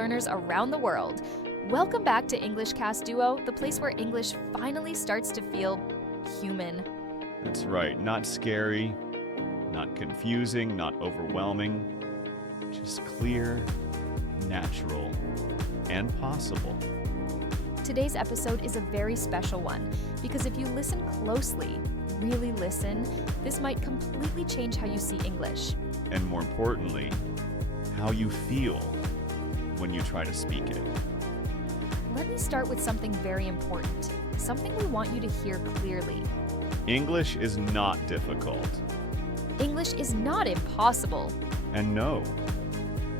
learners around the world. Welcome back to English Cast Duo, the place where English finally starts to feel human. That's right, not scary, not confusing, not overwhelming, just clear, natural, and possible. Today's episode is a very special one because if you listen closely, really listen, this might completely change how you see English. And more importantly, how you feel when you try to speak it. Let me start with something very important, something we want you to hear clearly. English is not difficult. English is not impossible. And no,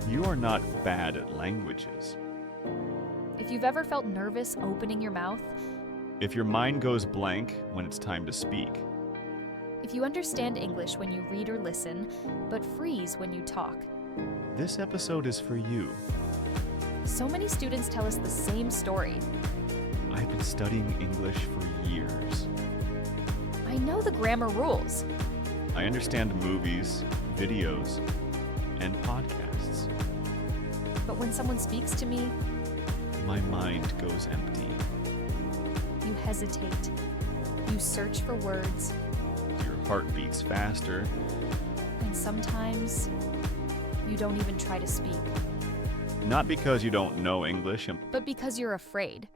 you are not bad at languages. If you've ever felt nervous opening your mouth, If your mind goes blank when it's time to speak, if you understand English when you read or listen, but freeze when you talk. this episode is for you. So many students tell us the same story. I've been studying English for years. I know the grammar rules, I understand movies, videos, and podcasts. but when someone speaks to me, My mind goes empty. you hesitate. You search for words, Your heart beats faster. and sometimes you don't even try to speak, Not because you don't know English, I'm but because you're afraid.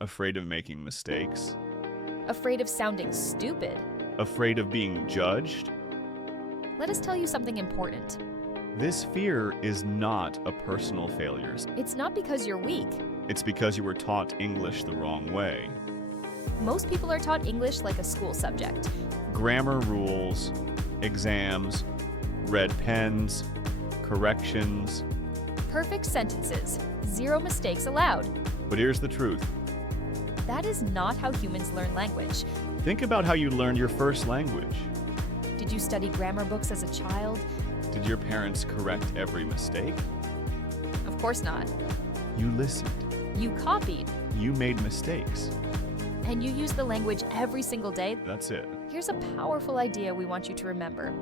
afraid of making mistakes, Afraid of sounding stupid. afraid of being judged. Let us tell you something important. This fear is not a personal failure. It's not because you're weak. It's because you were taught English the wrong way. Most people are taught English like a school subject. Grammar rules, exams, red pens, corrections. Perfect sentences, zero mistakes allowed. But here's the truth. That is not how humans learn language. Think about how you learned your first language. Did you study grammar books as a child? Did your parents correct every mistake? Of course not. You listened. You copied, You made mistakes. and you use the language every single day. That's it. Here's a powerful idea we want you to remember.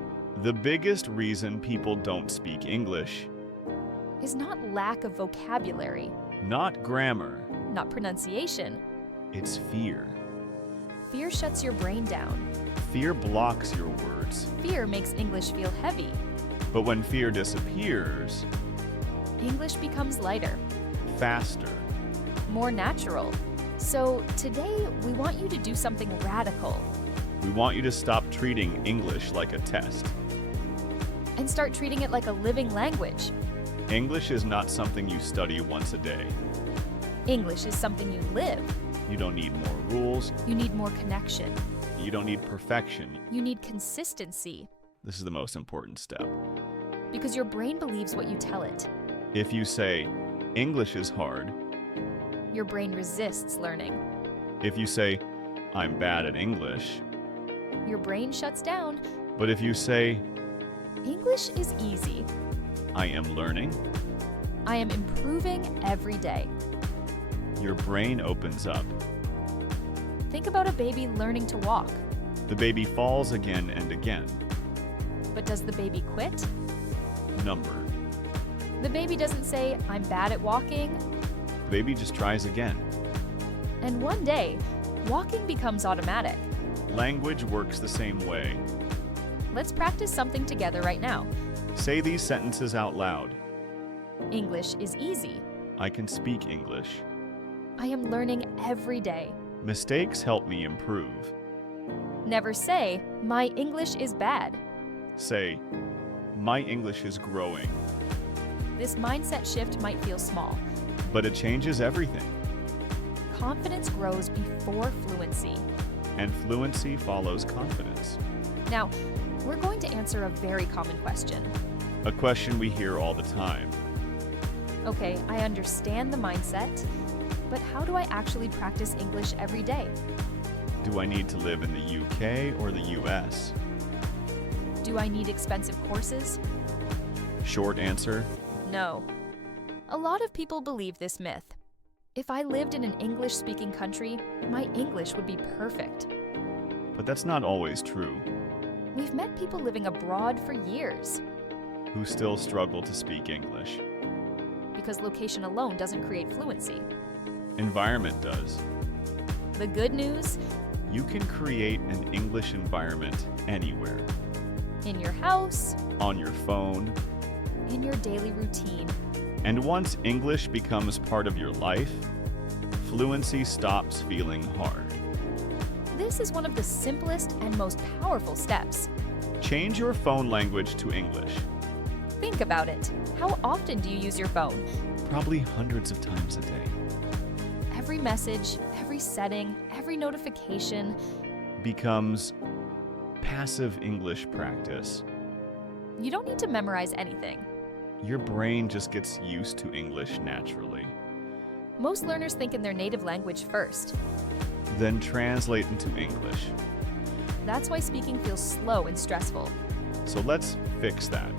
The biggest reason people don't speak English, Is not lack of vocabulary, not grammar, not pronunciation. it's fear. Fear shuts your brain down. Fear blocks your words. Fear makes English feel heavy. But when fear disappears, English becomes lighter, faster. more natural. So today, we want you to do something radical We want you to stop treating English like a test. and start treating it like a living language. English is not something you study once a day. English is something you live. You don't need more rules. You need more connection. You don't need perfection. You need consistency This is the most important step. because your brain believes what you tell it. If you say, English is hard, Your brain resists learning. if you say, I'm bad at English, Your brain shuts down. but if you say, English is easy. I am learning, I am improving every day. your brain opens up. Think about a baby learning to walk. The baby falls again and again. But does the baby quit? Number. The baby doesn't say, I'm bad at walking. The baby just tries again. And one day, walking becomes automatic. Language works the same way. Let's practice something together right now. Say these sentences out loud. English is easy. I can speak English. I am learning every day. Mistakes help me improve. Never say, my English is bad. Say, my English is growing, This mindset shift might feel small. but it changes everything. Confidence grows before fluency. And fluency follows confidence. Now, we're going to answer a very common question. A question we hear all the time. Okay, I understand the mindset, but how do I actually practice English every day? Do I need to live in the UK or the US? Do I need expensive courses? Short answer, No. A lot of people believe this myth. If I lived in an English-speaking country, my English would be perfect. but that's not always true. We've met people living abroad for years. Who still struggle to speak English. because location alone doesn't create fluency. Environment does. The good news? You can create an English environment anywhere. In your house, On your phone. in your daily routine. And once English becomes part of your life, fluency stops feeling hard. This is one of the simplest and most powerful steps. Change your phone language to English. Think about it. How often do you use your phone? Probably hundreds of times a day. Every message, every setting, every notification. Becomes passive English practice. You don't need to memorize anything. Your brain just gets used to English naturally. Most learners think in their native language first. Then translate into English. That's why speaking feels slow and stressful. So let's fix that.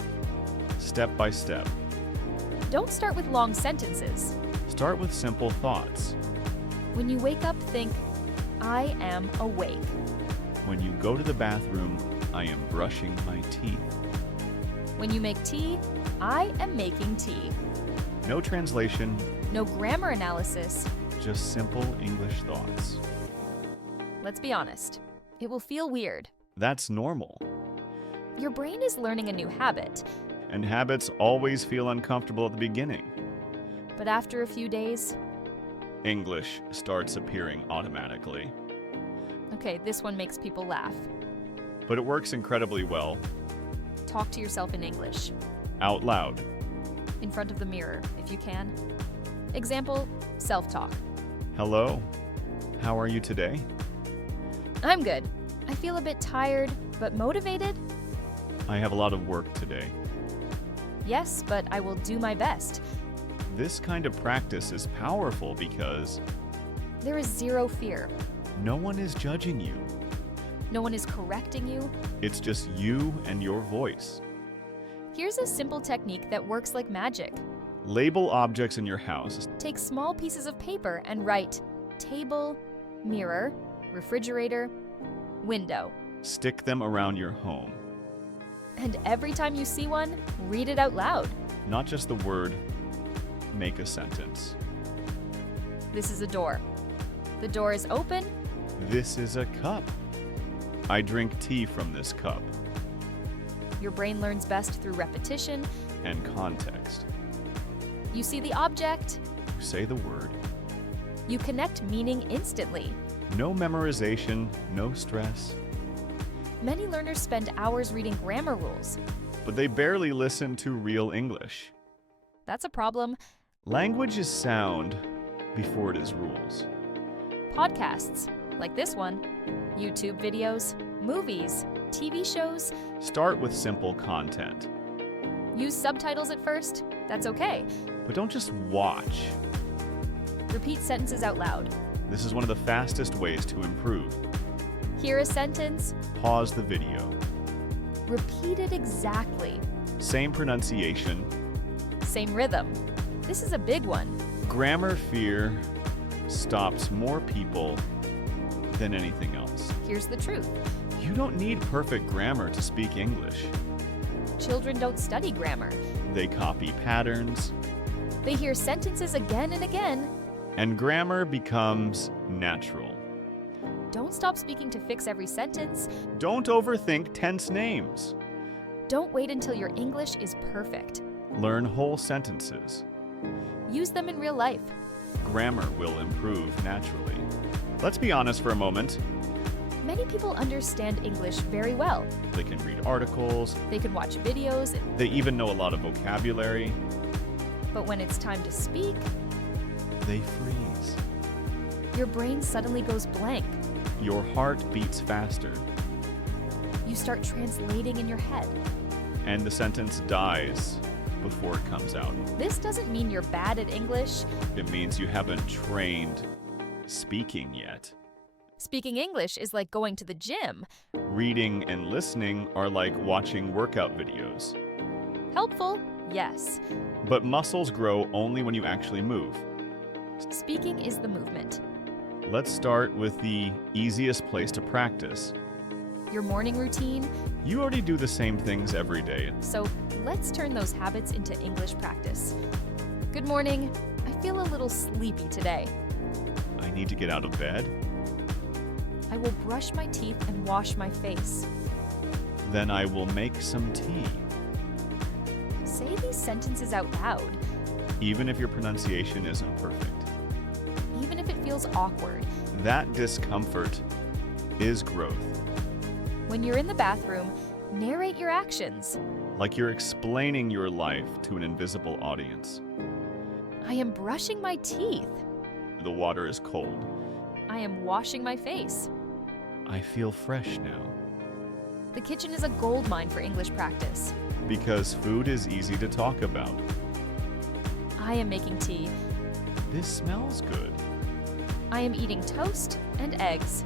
Step by step. Don't start with long sentences. Start with simple thoughts. When you wake up, think, I am awake. When you go to the bathroom, I am brushing my teeth. When you make tea, I am making tea. No translation, No grammar analysis. just simple English thoughts. Let's be honest. It will feel weird. That's normal. Your brain is learning a new habit, And habits always feel uncomfortable at the beginning. but after a few days, English starts appearing automatically. okay, this one makes people laugh. But it works incredibly well Talk to yourself in English, out loud. in front of the mirror, if you can. Example, self-talk. Hello, how are you today? I'm good. I feel a bit tired, but motivated? I have a lot of work today. Yes, but I will do my best. This kind of practice is powerful because There is zero fear. no one is judging you. No one is correcting you. It's just you and your voice. Here's a simple technique that works like magic. Label objects in your house. Take small pieces of paper and write table, mirror, refrigerator, window. Stick them around your home. And every time you see one, read it out loud. Not just the word, make a sentence. This is a door. The door is open. This is a cup. I drink tea from this cup. Your brain learns best through repetition. And context. You see the object. You say the word. You connect meaning instantly. No memorization, no stress. Many learners spend hours reading grammar rules. But they barely listen to real English. That's a problem. Language is sound before it is rules. Podcasts, like this one, YouTube videos, movies, TV shows. Start with simple content. Use subtitles at first. That's okay. But don't just watch. Repeat sentences out loud. This is one of the fastest ways to improve. Hear a sentence. Pause the video. Repeat it exactly. Same pronunciation. Same rhythm. This is a big one. Grammar fear stops more people than anything else. Here's the truth. You don't need perfect grammar to speak English. Children don't study grammar. They copy patterns, They hear sentences again and again. and grammar becomes natural. Don't stop speaking to fix every sentence. Don't overthink tense names. Don't wait until your English is perfect. Learn whole sentences. Use them in real life. Grammar will improve naturally. Let's be honest for a moment. Many people understand English very well. They can read articles, They can watch videos, they even know a lot of vocabulary. but when it's time to speak, They freeze. your brain suddenly goes blank. Your heart beats faster, You start translating in your head. and the sentence dies before it comes out. This doesn't mean you're bad at English. It means you haven't trained speaking yet. Speaking English is like going to the gym. Reading and listening are like watching workout videos. Helpful? Yes. But muscles grow only when you actually move. Speaking is the movement. Let's start with the easiest place to practice. Your morning routine. You already do the same things every day. So let's turn those habits into English practice. Good morning. I feel a little sleepy today. I need to get out of bed. I will brush my teeth and wash my face. Then I will make some tea. Say these sentences out loud, Even if your pronunciation isn't perfect. even if it feels awkward. That discomfort is growth. When you're in the bathroom, narrate your actions. Like you're explaining your life to an invisible audience. I am brushing my teeth. The water is cold. I am washing my face. I feel fresh now. The kitchen is a goldmine for English practice. Because food is easy to talk about. I am making tea. This smells good. I am eating toast and eggs.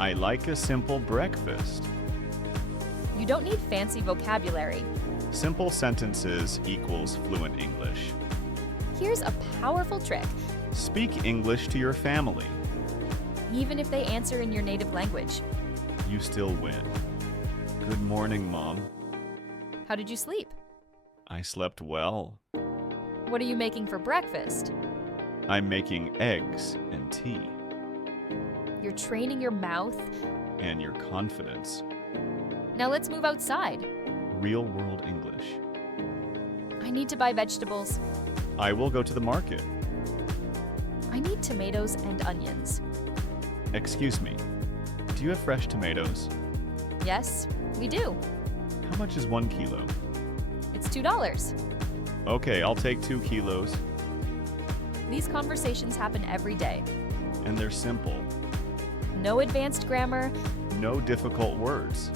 I like a simple breakfast. You don't need fancy vocabulary. Simple sentences equals fluent English. Here's a powerful trick. Speak English to your family. Even if they answer in your native language. You still win. Good morning, Mom. How did you sleep? I slept well. What are you making for breakfast? I'm making eggs and tea. You're training your mouth. And your confidence. Now let's move outside. Real world English. I need to buy vegetables. I will go to the market. I need tomatoes and onions. Excuse me. Do you have fresh tomatoes? Yes, we do. How much is 1 kilo? It's $2. Okay, I'll take 2 kilos. These conversations happen every day. And they're simple. No advanced grammar. No difficult words.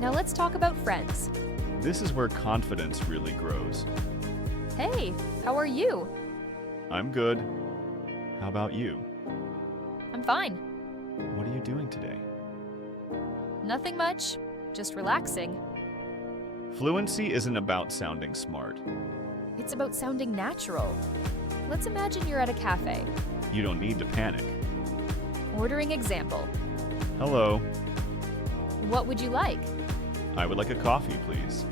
Now let's talk about friends. This is where confidence really grows. Hey, how are you? I'm good. How about you? I'm fine. What are you doing today? Nothing much, just relaxing. Fluency isn't about sounding smart. It's about sounding natural. Let's imagine you're at a cafe. You don't need to panic. Ordering example. Hello. What would you like? I would like a coffee, please.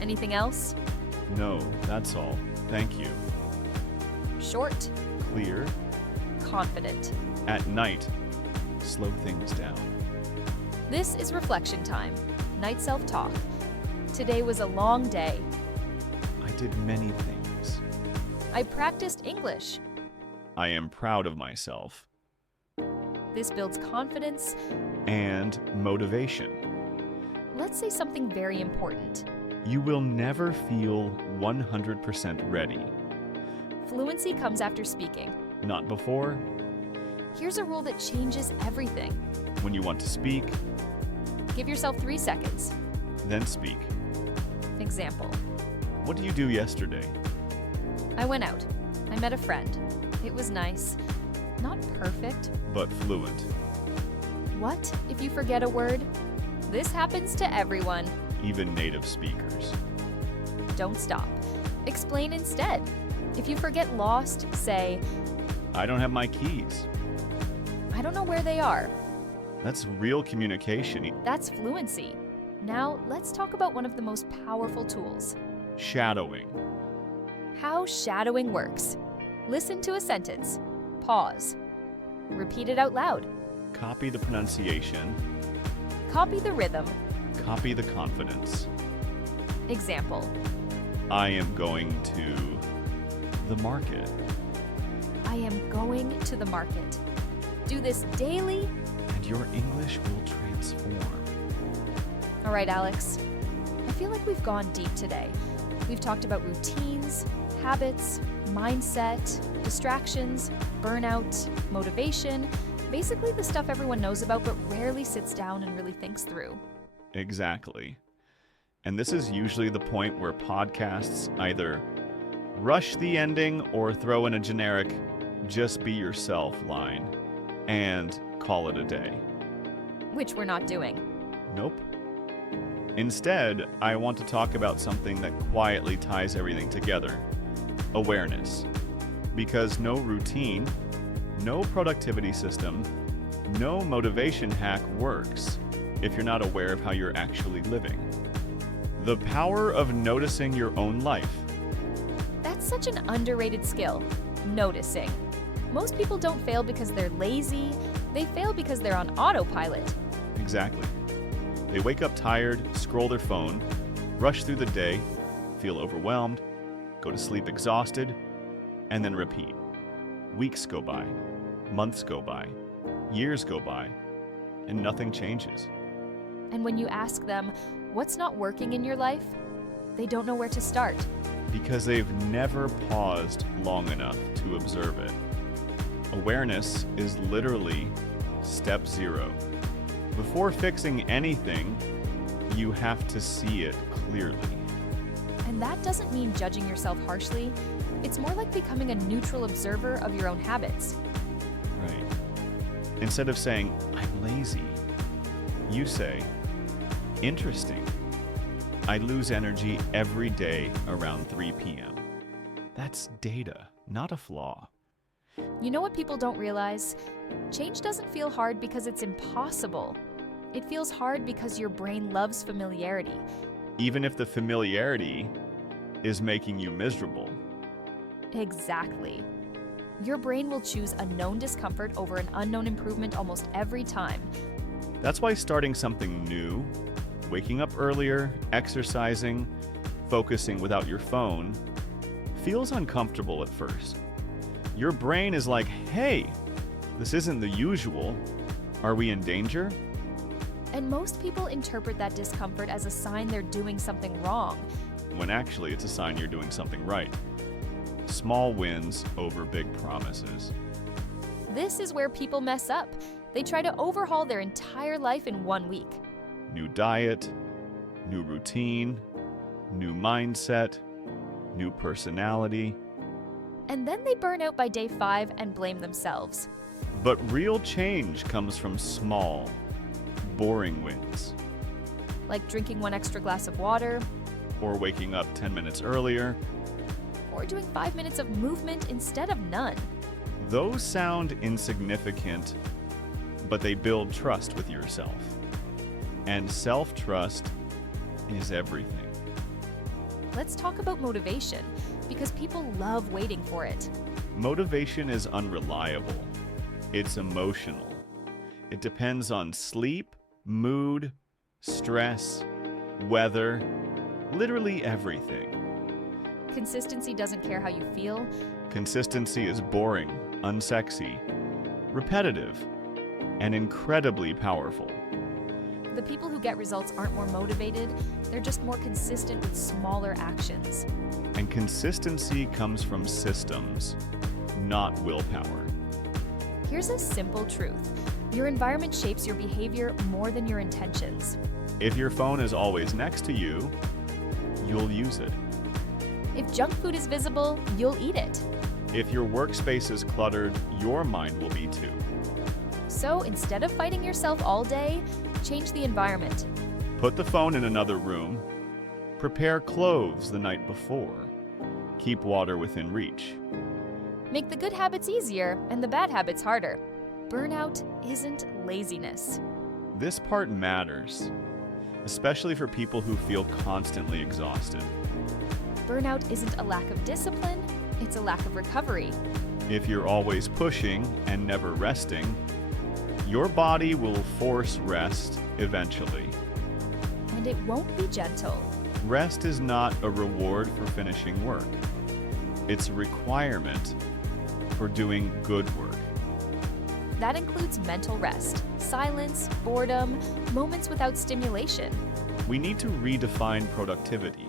Anything else? No, that's all. Thank you. Short, Clear. confident. At night. Slow things down. This is reflection time. Night self-talk. Today was a long day. I did many things. I practiced English. I am proud of myself. This builds confidence. And motivation. Let's say something very important. You will never feel 100% ready. Fluency comes after speaking. Not before. Here's a rule that changes everything. When you want to speak, Give yourself 3 seconds. then speak. Example. What did you do yesterday? I went out. I met a friend. It was nice. Not perfect. But fluent. What if you forget a word? This happens to everyone. Even native speakers. Don't stop. Explain instead. If you forget lost, say, I don't have my keys. I don't know where they are. That's real communication. That's fluency. Now, let's talk about one of the most powerful tools. Shadowing. How shadowing works. Listen to a sentence. Pause. Repeat it out loud. Copy the pronunciation. Copy the rhythm. Copy the confidence. Example. I am going to the market. I am going to the market. Do this daily. And your English will transform. All right, Alex. I feel like we've gone deep today. We've talked about routines, habits, mindset, distractions, burnout, motivation, basically the stuff everyone knows about but rarely sits down and really thinks through. Exactly. And this is usually the point where podcasts either rush the ending or throw in a generic, just be yourself line and call it a day. Which we're not doing. Nope. Instead, I want to talk about something that quietly ties everything together. Awareness. Because no routine, no productivity system, no motivation hack works if you're not aware of how you're actually living. The power of noticing your own life. such an underrated skill, noticing. Most people don't fail because they're lazy, they fail because they're on autopilot. Exactly. They wake up tired, scroll their phone, rush through the day, feel overwhelmed, go to sleep exhausted, and then repeat. Weeks go by, months go by, years go by, and nothing changes. And when you ask them, what's not working in your life? They don't know where to start. Because they've never paused long enough to observe it. Awareness is literally step 0. Before fixing anything, you have to see it clearly. And that doesn't mean judging yourself harshly. It's more like becoming a neutral observer of your own habits. Right. Instead of saying, I'm lazy, you say, interesting. I lose energy every day around 3 p.m. That's data, not a flaw. You know what people don't realize? Change doesn't feel hard because it's impossible. It feels hard because your brain loves familiarity. Even if the familiarity is making you miserable. Exactly. Your brain will choose a known discomfort over an unknown improvement almost every time. That's why starting something new, waking up earlier, exercising, focusing without your phone, feels uncomfortable at first. Your brain is like, hey, this isn't the usual. Are we in danger? And most people interpret that discomfort as a sign they're doing something wrong. When actually it's a sign you're doing something right. Small wins over big promises. This is where people mess up. They try to overhaul their entire life in 1 week. New diet, new routine, new mindset, new personality. And then they burn out by day 5 and blame themselves. But real change comes from small, boring wins. Like drinking 1 extra glass of water, Or waking up 10 minutes earlier. or doing 5 minutes of movement instead of none. Those sound insignificant, but they build trust with yourself. And self-trust is everything. Let's talk about motivation, because people love waiting for it. Motivation is unreliable. It's emotional. It depends on sleep, mood, stress, weather, literally everything. Consistency doesn't care how you feel. Consistency is boring, unsexy, repetitive, and incredibly powerful. The people who get results aren't more motivated, they're just more consistent with smaller actions. And consistency comes from systems, not willpower. Here's a simple truth. Your environment shapes your behavior more than your intentions. If your phone is always next to you, you'll use it. If junk food is visible, you'll eat it. If your workspace is cluttered, your mind will be too. So instead of fighting yourself all day, change the environment. Put the phone in another room. Prepare clothes the night before. Keep water within reach. Make the good habits easier and the bad habits harder. Burnout isn't laziness. This part matters, especially for people who feel constantly exhausted. Burnout isn't a lack of discipline, it's a lack of recovery. If you're always pushing and never resting, your body will force rest eventually. And it won't be gentle. Rest is not a reward for finishing work. It's a requirement for doing good work. That includes mental rest, silence, boredom, moments without stimulation. We need to redefine productivity.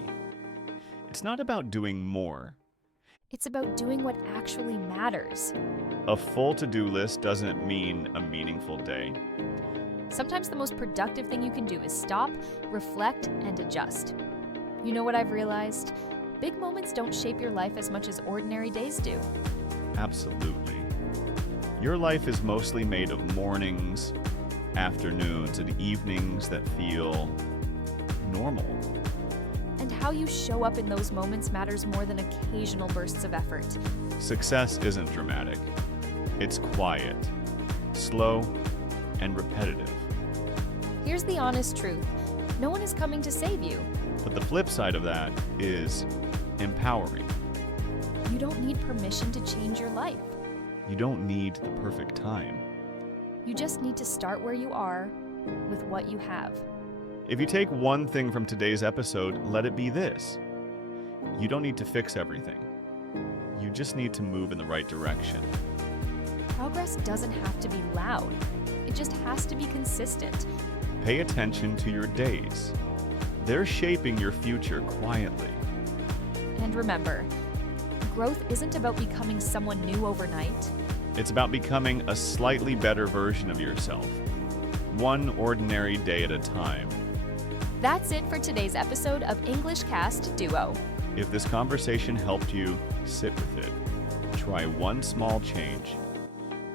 It's not about doing more. It's about doing what actually matters. A full to-do list doesn't mean a meaningful day. Sometimes the most productive thing you can do is stop, reflect, and adjust. You know what I've realized? Big moments don't shape your life as much as ordinary days do. Absolutely. Your life is mostly made of mornings, afternoons, and evenings that feel normal. And how you show up in those moments matters more than occasional bursts of effort. Success isn't dramatic. It's quiet, slow, and repetitive. Here's the honest truth. No one is coming to save you. But the flip side of that is empowering. You don't need permission to change your life. You don't need the perfect time. You just need to start where you are with what you have. If you take one thing from today's episode, let it be this. You don't need to fix everything. You just need to move in the right direction. Progress doesn't have to be loud. It just has to be consistent. Pay attention to your days. They're shaping your future quietly. And remember, growth isn't about becoming someone new overnight. It's about becoming a slightly better version of yourself, one ordinary day at a time. That's it for today's episode of English Cast Duo. If this conversation helped you, sit with it. Try one small change.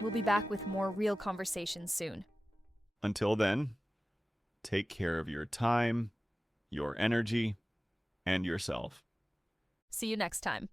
We'll be back with more real conversations soon. Until then, take care of your time, your energy, and yourself. See you next time.